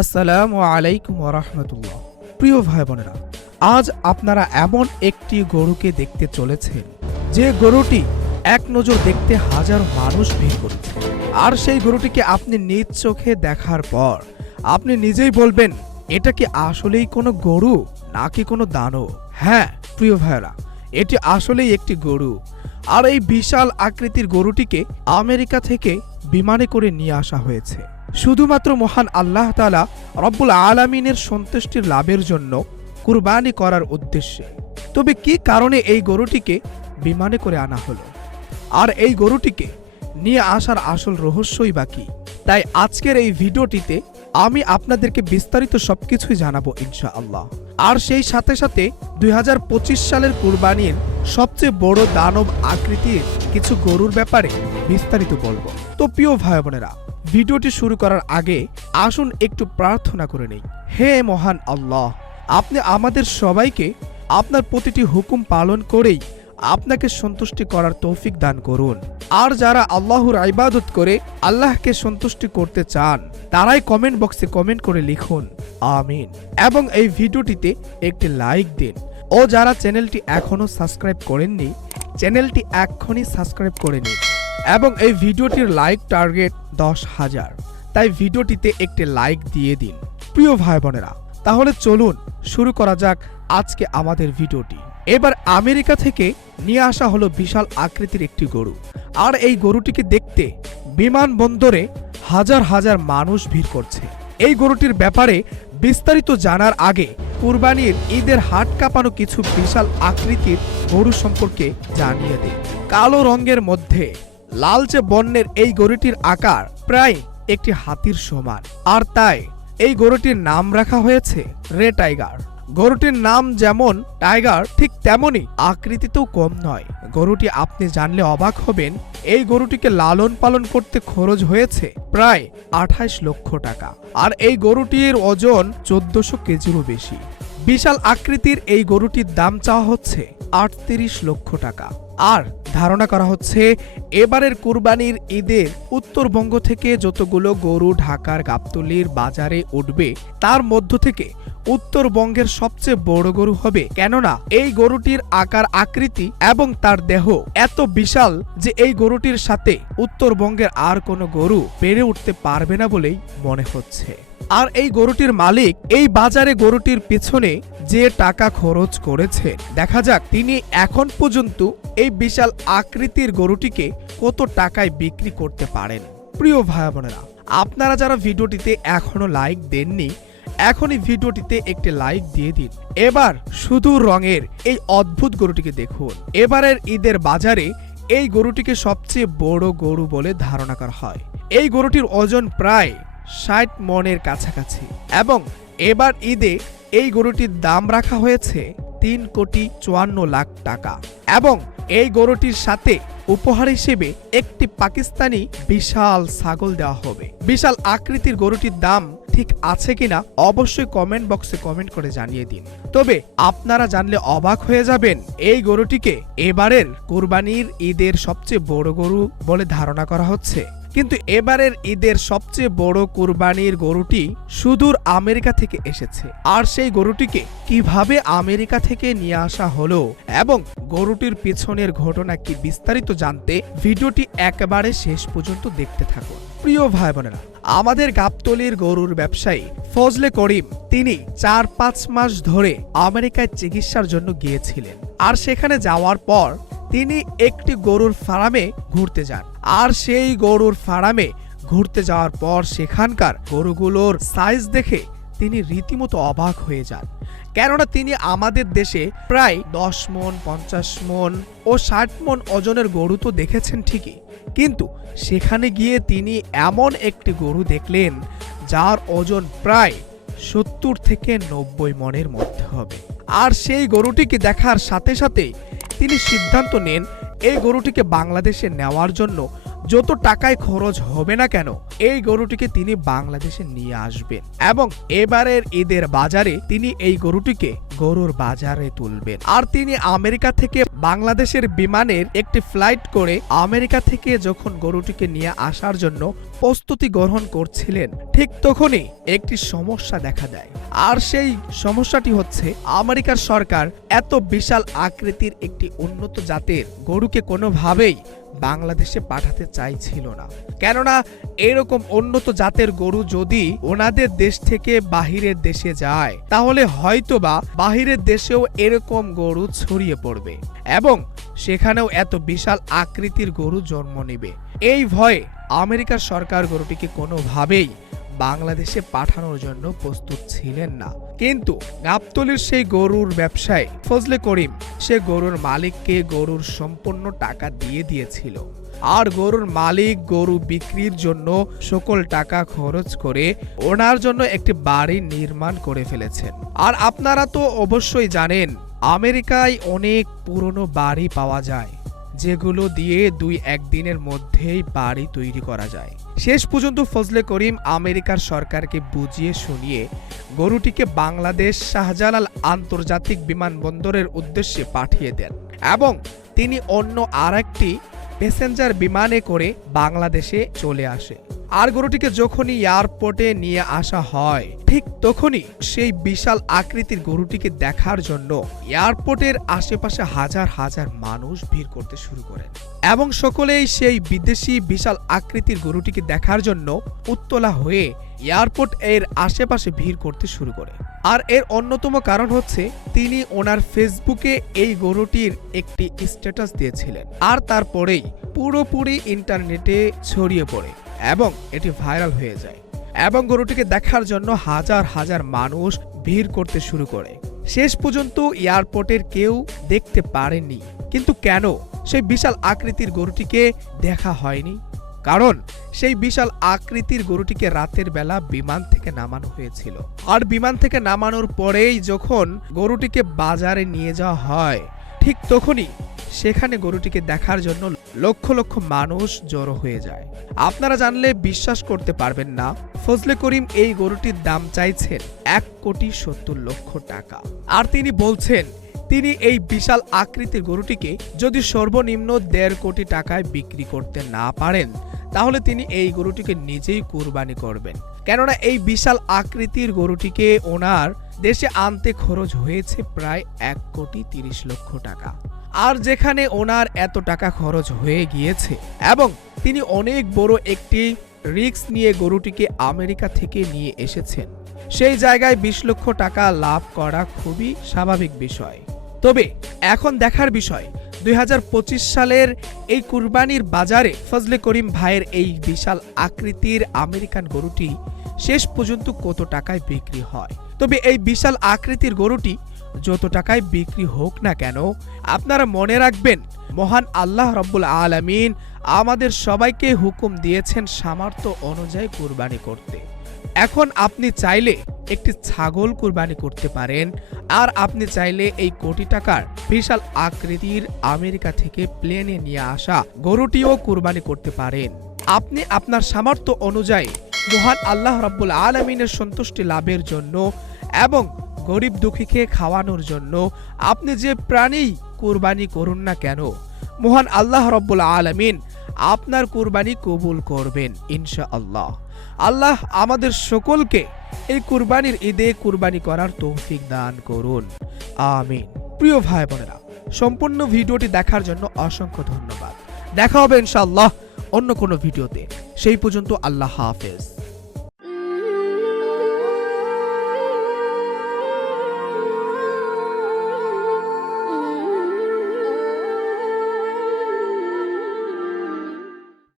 আসসালামু আলাইকুম রহমতুল্লাহ। প্রিয় ভাই বোনেরা, আজ আপনারা এমন একটি গরুকে দেখতে চলেছেন, যে গরুটি এক নজর দেখতে হাজার মানুষ ভিড় করেছে। আর সেই গরুটিকে আপনি নিজ চোখে দেখার পর আপনি নিজেই বলবেন, এটা কি আসলেই কোনো গরু নাকি কোনো দানো হ্যাঁ প্রিয় ভাইরা এটি আসলেই একটি গরু। আর এই বিশাল আকৃতির গরুটিকে আমেরিকা থেকে বিমানে করে নিয়ে আসা হয়েছে। শুধুমাত্র মহান আল্লাহ তালা রব্বুল আলমিনের সন্তুষ্টির লাভের জন্য কুরবানি করার উদ্দেশ্যে। তবে কি কারণে এই গরুটিকে বিমানে করে আনা হলো? আর এই গরুটিকে নিয়ে আসার আসল রহস্যই বাকি তাই আজকের এই ভিডিওটিতে আমি আপনাদেরকে বিস্তারিত সবকিছুই জানাব ইনশা আল্লাহ আর সেই সাথে সাথে দুই হাজার পঁচিশ সালের কুরবানির সবচেয়ে বড় দানব আকৃতির কিছু গরুর ব্যাপারে বিস্তারিত বলব। তো প্রিয় ভাই বোনেরা ভিডিওটি শুরু করার আগে আসুন একটু প্রার্থনা করে নেই। হে মহান আল্লাহ, আপনি আমাদের সবাইকে আপনার প্রতিটি হুকুম পালন করেই আপনাকে সন্তুষ্টি করার তৌফিক দান করুন। আর যারা আল্লাহর ইবাদত করে আল্লাহকে সন্তুষ্টি করতে চান, তারাই কমেন্ট বক্সে কমেন্ট করে লিখুন, আমিন। এবং এই ভিডিওটিতে একটি লাইক দিন। ও যারা চ্যানেলটি এখনও সাবস্ক্রাইব করেননি চ্যানেলটি এক্ষুনি সাবস্ক্রাইব করে নিন। এবং এই ভিডিওটির লাইক টার্গেট দশ হাজার। তাই ভিডিওটিতে একটি লাইক দিয়ে দিন, প্রিয় ভাই বোনেরা। তাহলে চলুন শুরু করা যাক আজকে আমাদের ভিডিওটি। এবার আমেরিকা থেকে নিয়ে আসা হলো বিশাল আকৃতির একটি গরু। আর এই গরুটিকে দেখতে বিমানবন্দরে হাজার হাজার মানুষ ভিড় করছে। এই গরুটির ব্যাপারে বিস্তারিত জানার আগে কুরবানির ঈদের হাট কাঁপানো কিছু বিশাল আকৃতির গরু সম্পর্কে জানিয়ে দিই। কালো রঙের মধ্যে লালচে বর্ণের এই গরুটির আকার প্রায় একটি হাতির সমান। আর তাই এই গরুটির নাম রাখা হয়েছে রে টাইগার। গরুটির নাম যেমন টাইগার, ঠিক তেমনই আকৃতিতেও কম নয়। গরুটি আপনি জানলে অবাক হবেন, এই গরুটিকে লালন পালন করতে খরচ হয়েছে প্রায় আঠাইশ লক্ষ টাকা। আর এই গরুটির ওজন চোদ্দশো কেজিরও বেশি। বিশাল আকৃতির এই গরুটির দাম চাওয়া হচ্ছে আটত্রিশ লক্ষ টাকা। আর ধারণা করা হচ্ছে, এবারের কুরবানির ঈদে উত্তরবঙ্গ থেকে যতগুলো গরু ঢাকার গাবতলির বাজারে উঠবে, তার মধ্য থেকে উত্তরবঙ্গের সবচেয়ে বড় গরু হবে। কেননা, এই গরুটির আকার, আকৃতি এবং তার দেহ এত বিশাল যে এই গরুটির সাথে উত্তরবঙ্গের আর কোনো গরু পেরে উঠতে পারবে না বলেই মনে হচ্ছে। আর এই গরুটির মালিক এই বাজারে গরুটির পেছনে যে টাকা খরচ করেছে। দেখা যাক তিনি এখন পর্যন্ত এই বিশাল আকৃতির গরুটিকে কত টাকায় বিক্রি করতে পারেন। প্রিয় ভাই বোনেরা, আপনারা যারা ভিডিওটিতে এখনও লাইক দেননি, এখনই ভিডিওটিতে একটি লাইক দিয়ে দিন। এবার শুধু রঙের এই অদ্ভুত গরুটিকে দেখুন। এবারের ঈদের বাজারে এই গরুটিকে সবচেয়ে বড় গরু বলে ধারণা করা হয়। এই গরুটির ওজন প্রায় ষাট মনের কাছাকাছি। এবং এবার ঈদে এই গরুটির দাম রাখা হয়েছে তিন কোটি চুয়ান্ন লাখ টাকা। এবং এই গরুটির সাথে উপহার হিসেবে একটি পাকিস্তানি বিশাল ছাগল দেওয়া হবে। বিশাল আকৃতির গরুটির দাম ঠিক আছে কিনা অবশ্যই কমেন্ট বক্সে কমেন্ট করে জানিয়ে দিন। তবে আপনারা জানলে অবাক হয়ে যাবেন, এই গরুটিকে এবারের কুরবানির ঈদের সবচেয়ে বড় গরু বলে ধারণা করা হচ্ছে। কিন্তু এবারের ঈদের সবচেয়ে বড় কুরবানির গরুটি সুদূর আমেরিকা থেকে এসেছে। আর সেই গরুটিকে কীভাবে আমেরিকা থেকে নিয়ে আসা হলো এবং গরুটির পিছনের ঘটনা কি বিস্তারিত জানতে ভিডিওটি একেবারে শেষ পর্যন্ত দেখতে থাকুন। প্রিয় ভাই বোনেরা আমাদের গাবতলির গরুর ব্যবসায়ী ফজলে করিম, তিনি চার পাঁচ মাস ধরে আমেরিকায় চিকিৎসার জন্য গিয়েছিলেন। আর সেখানে যাওয়ার পর তিনি একটি গরুর ফার্মে ঘুরতে যান। আর সেই গরুর ফার্মে ঘুরতে যাওয়ার পর সেখানকার গরুগুলোর সাইজ দেখে তিনি রীতিমতো অবাক হয়ে যান। কেননা তিনি আমাদের দেশে প্রায় দশ মন, পঞ্চাশ মন ও ষাট মন ওজনের গরু তো দেখেছেন ঠিকই। কিন্তু সেখানে গিয়ে তিনি এমন একটি গরু দেখলেন, যার ওজন প্রায় সত্তর থেকে নব্বই মনের মধ্যে হবে। আর সেই গরুটিকে দেখার সাথে সাথে তিনি সিদ্ধান্ত নেন এই গরুটিকে বাংলাদেশে নেওয়ার জন্য। যত টাকায় খরচ হবে না কেন, এই গরুটিকে তিনি বাংলাদেশে নিয়ে আসবেন এবং এবারের ঈদের বাজারে তিনি এই গরুটিকে গরুর বাজারে তুলবেন। আর তিনি আমেরিকা থেকে বাংলাদেশের বিমানের একটি ফ্লাইট করে আমেরিকা থেকে যখন গরুটিকে নিয়ে আসার জন্য প্রস্তুতি গ্রহণ করছিলেন, ঠিক তখনই একটি সমস্যা দেখা দেয়। আর সেই সমস্যাটি হচ্ছে, আমেরিকার সরকার এত বিশাল আকৃতির একটি উন্নত জাতের গরুকে কোনোভাবেই বাংলাদেশে পাঠাতে চাইছিল না। কেননা, এরকম উন্নত জাতের গরু যদি ওনাদের দেশ থেকে বাহিরের দেশে যায়, তাহলে হয়তোবা বাহিরের দেশেও এরকম গরু ছড়িয়ে পড়বে এবং সেখানেও এত বিশাল আকৃতির গরু জন্ম নেবে। এই ভয়ে আমেরিকার সরকার গরুটিকে কোনোভাবেই বাংলাদেশে পাঠানোর জন্য প্রস্তুত ছিলেন না। কিন্তু গাবতলির সেই গরুর ব্যবসায় ফজলে করিম সে গরুর মালিককে গরুর সম্পূর্ণ টাকা দিয়ে দিয়েছিল। আর গরুর মালিক গরু বিক্রির জন্য সকল টাকা খরচ করে ওনার জন্য একটি বাড়ি নির্মাণ করে ফেলেছেন। আর আপনারা তো অবশ্যই জানেন, আমেরিকায় অনেক পুরনো বাড়ি পাওয়া যায়, যেগুলো দিয়ে দুই একদিনের মধ্যেই বাড়ি তৈরি করা যায়। শেষ পর্যন্ত ফজলে করিম আমেরিকার সরকারকে বুঝিয়ে শুনিয়ে গরুটিকে বাংলাদেশ শাহজালাল আন্তর্জাতিক বিমানবন্দরের উদ্দেশ্যে পাঠিয়ে দেন এবং তিনি অন্য আর একটি প্যাসেঞ্জার বিমানে করে বাংলাদেশে চলে আসে। আর গরুটিকে যখনই এয়ারপোর্টে নিয়ে আসা হয়, ঠিক তখনই সেই বিশাল আকৃতির গরুটিকে দেখার জন্য এয়ারপোর্টের আশেপাশে হাজার হাজার মানুষ ভিড় করতে শুরু করেন। এবং সকলেই সেই বিদেশি বিশাল আকৃতির গরুটিকে দেখার জন্য উত্তলা হয়ে এয়ারপোর্ট এর আশেপাশে ভিড় করতে শুরু করে। আর এর অন্যতম কারণ হচ্ছে, তিনি ওনার ফেসবুকে এই গরুটির একটি স্ট্যাটাস দিয়েছিলেন। আর তারপরেই পুরোপুরি ইন্টারনেটে ছড়িয়ে পড়ে। এবং এটি ভাইরাল হয়ে যায়। এবং গরুটিকে দেখার জন্য হাজার হাজার মানুষ ভিড় করতে শুরু করে। শেষ পর্যন্ত এয়ারপোর্টের কেউ দেখতে পারেনি কিন্তু কেন সেই বিশাল আকৃতির গরুটিকে দেখা হয়নি? কারণ সেই বিশাল আকৃতির গরুটিকে রাতের বেলা বিমান থেকে নামানো হয়েছিল। আর বিমান থেকে নামানোর পরেই যখন গরুটিকে বাজারে নিয়ে যাওয়া হয়, ঠিক তখনই সেখানে গরুটিকে দেখার জন্য লক্ষ লক্ষ মানুষ জড়ো হয়ে যায়। আপনারা জানলে বিশ্বাস করতে পারবেন না, ফজলে করিম এই গরুটির দাম চাইছেন এক কোটি সত্তর লক্ষ টাকা। আর তিনি বলছেন, তিনি এই বিশাল আকৃতির গরুটিকে যদি সর্বনিম্ন দেড় কোটি টাকায় বিক্রি করতে না পারেন, তাহলে তিনি এই গরুটিকে নিজেই কুরবানি করবেন। কেননা এই বিশাল আকৃতির গরুটিকে ওনার দেশে আনতে খরচ হয়েছে প্রায় এক কোটি তিরিশ লক্ষ টাকা। আর যেখানে ওনার এত টাকা খরচ হয়ে গিয়েছে এবং তিনি অনেক বড় একটি রিস্ক নিয়ে গরুটিকে আমেরিকা থেকে নিয়ে এসেছেন, সেই জায়গায় বিশ লক্ষ টাকা লাভ করা খুবই স্বাভাবিক বিষয়। তবে এখন দেখার বিষয়, দুই হাজার পঁচিশ সালের এই কুরবানির বাজারে ফজলে করিম ভাইয়ের এই বিশাল আকৃতির আমেরিকান গরুটি শেষ পর্যন্ত কত টাকায় বিক্রি হয়? তবে এই বিশাল আকৃতির গরুটি যত টাকায় বিক্রি হোক না কেন, আপনারা মনে রাখবেন, মহান আল্লাহ রব্বুল আলামিন আমাদের সবাইকে হুকুম দিয়েছেন সামর্থ্য অনুযায়ী কুরবানি করতে। এখন আপনি চাইলে একটি ছাগল কুরবানি করতে পারেন, আর আপনি চাইলে এই কোটি টাকার বিশাল আকৃতির আমেরিকা থেকে প্লেনে নিয়ে আসা গরুটিও কুরবানি করতে পারেন। আপনি আপনার সামর্থ্য অনুযায়ী মহান আল্লাহ রাব্বুল আলমিনের সন্তুষ্টি লাভের জন্য এবং গরিব দুঃখীকে খাওয়ানোর জন্য আপনি যে প্রাণী কুরবানি করুন না কেন, মহান আল্লাহ রব্বুল আলমিন আপনার কুরবানি কবুল করবেন ইনশা আল্লাহ আল্লাহ আমাদের সকলকে এই কুরবানির ঈদে কুরবানি করার তৌফিক দান করুন। আমিন। প্রিয় ভাই বোনেরা, সম্পূর্ণ ভিডিওটি দেখার জন্য অসংখ্য ধন্যবাদ। দেখা হবে ইনশাআল্লাহ অন্য কোনো ভিডিওতে। সেই পর্যন্ত আল্লাহ হাফেজ।